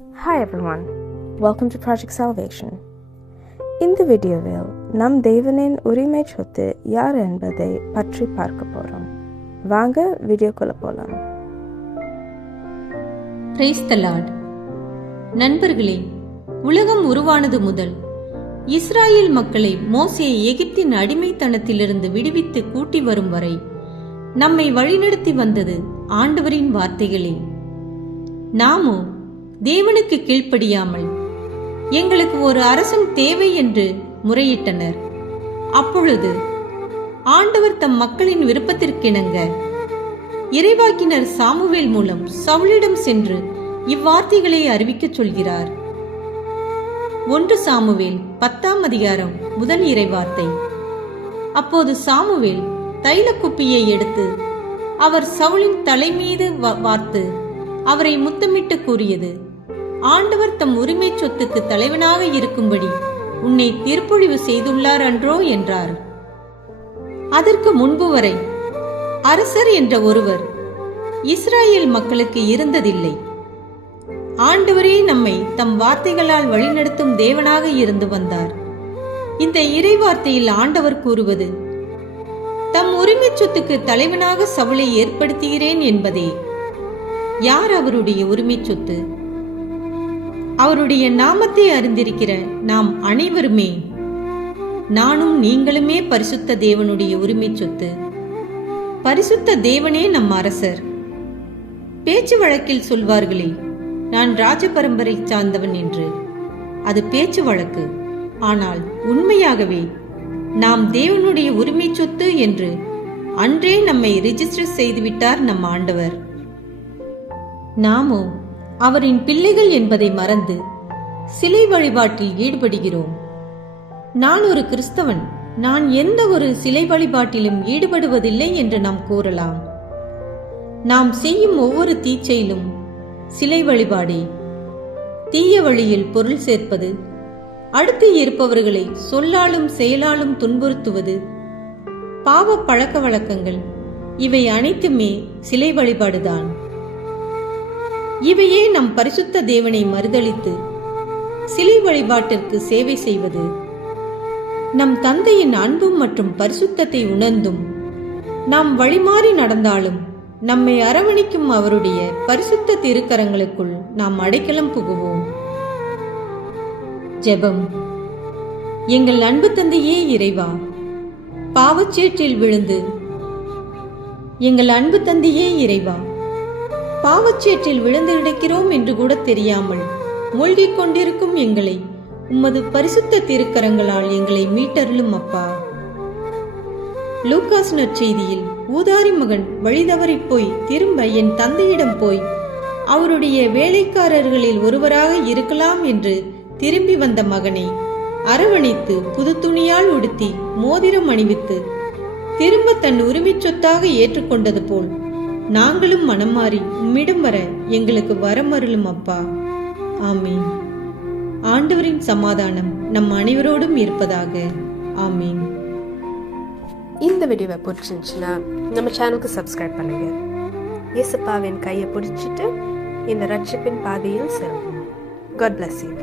Hi everyone, welcome to Project Salvation. இந்த வீடியோவில் நம் தேவனின் உரிமை சொத்து யார் என்பதை பற்றி பார்க்க போறோம். வாங்க வீடியோக்குள்ள போலாம். Praise the Lord. நண்பர்களே, உலகம் உருவானது முதல் இஸ்ராயேல் மக்களை மோசே எகிப்தின் அடிமைத்தனத்திலிருந்து விடுவித்து கூட்டி வரும் வரை நம்மை வழிநடத்தி வந்தது ஆண்டவரின் வார்த்தைகளே. நாமோ தேவனுக்கு கீழ்ப்படியாமல் எங்களுக்கு ஒரு அரசன் தேவை என்று முறையிட்டனர். அப்பொழுது ஆண்டவர் தம் மக்களின் விருப்பத்திற்கிணங்க இறைவாக்கினர் சாமுவேல் மூலம் சவுலிடம் சென்று இவ்வார்த்தைகளை அறிவிக்கச் சொல்கிறார். 1 சாமுவேல் 10ஆம் அதிகாரம் முதல் இறைவார்த்தை. அப்போது சாமுவேல் தைல குப்பியை எடுத்து அவர் சவுலின் தலை மீது வார்த்து அவரை முத்தமிட்டு கூறியது, ஆண்டவர் தம் உரிமை சொத்துக்கு தலைவனாக இருக்கும்படி உன்னை தீர்ப்பொழிவு செய்துள்ளார் அன்றோ என்றார். அதற்கு முன்பு வரை அரசர் என்ற ஒருவர் இஸ்ராயேல் மக்களுக்கு இருந்ததில்லை. ஆண்டவரே நம்மை தம் வார்த்தைகளால் வழிநடத்தும் தேவனாக இருந்து வந்தார். இந்த இறைவார்த்தையில் ஆண்டவர் கூறுவது, தம் உரிமை சொத்துக்கு தலைவனாக சவுலை ஏற்படுத்துகிறேன் என்பதே. யார் அவருடைய உரிமை சொத்து? அவருடைய நாமத்தை அறிந்திருக்கிற நாம் அனைவருமே, நானும் நீங்களுமே பரிசுத்த தேவனுடைய உரிமை சொத்து. பரிசுத்த தேவனே நம் அரசர். பேச்சு வழக்கில் சொல்வார்களே, நான் ராஜ பரம்பரை சார்ந்தவன் என்று. அது பேச்சு வழக்கு. ஆனால் உண்மையாகவே நாம் தேவனுடைய உரிமை சொத்து என்று அன்றே நம்மை ரிஜிஸ்டர் செய்துவிட்டார் நம் ஆண்டவர். நாமோ அவரின் பிள்ளைகள் என்பதை மறந்து சிலை வழிபாட்டில் ஈடுபடுகிறோம். நான் ஒரு கிறிஸ்தவன், நான் எந்த ஒரு சிலை வழிபாட்டிலும் ஈடுபடுவதில்லை என்று நாம் கூறலாம். நாம் செய்யும் ஒவ்வொரு தீச்செயலும் சிலை வழிபாடே. தீய வழியில் பொருள் சேர்ப்பது, அடுத்து இருப்பவர்களை சொல்லாலும் செயலாலும் துன்புறுத்துவது, பாவ பழக்க வழக்கங்கள், இவை அனைத்துமே சிலை வழிபாடுதான். இவையே நம் பரிசுத்த தேவனை மறுதலித்து சிலை வழிபாட்டிற்கு சேவை செய்வது. நம் தந்தையின் அன்பும் மற்றும் பரிசுத்தத்தை உணர்ந்தும் நாம் வழிமாறி நடந்தாலும் நம்மை அரவணைக்கும் அவருடைய பரிசுத்த திருக்கரங்களுக்குள் நாம் அடைக்கலம் புகுவோம். ஜெபம். எங்கள் அன்பு தந்தையே இறைவா, பாவச்சேற்றில் விழுந்து எங்கள் அன்பு தந்தையே இறைவா, பாவச்சேற்றில் விழுந்து கிடக்கிறோம் என்று கூட தெரியாமல் மூழ்கிக் கொண்டிருக்கும் எங்களை உமது பரிசுத்த திருக்கரங்களால் எங்களை மீட்டருளும் அப்பா. லூகாஸ் நற்செய்தியில் ஊதாரி மகன் வழிதவறி போய் திரும்ப என் தந்தையிடம் போய் அவருடைய வேலைக்காரர்களில் ஒருவராக இருக்கலாம் என்று திரும்பி வந்த மகனை அரவணைத்து புது துணியால் உடுத்தி மோதிரம் அணிவித்து திரும்ப தன் உரிமை சொத்தாக ஏற்றுக்கொண்டது போல் நாங்களும் மனம் மாறி உம்மிடம் வர எங்களுக்கு வரமருளும் அப்பா. ஆமீன். ஆண்டவரின் சமாதானம் நம் அனைவரோடும் இருப்பதாக. ஆமீன். இந்த வீடியோவை பிடிச்சிருந்துச்சுன்னா நம்ம சேனலுக்கு சப்ஸ்கிரைப் பண்ணுங்க. இயேசுப்பாவின் கையை பிடிச்சிட்டு இந்த ரட்சிப்பின் பாதையில் செல்வோம். God bless you.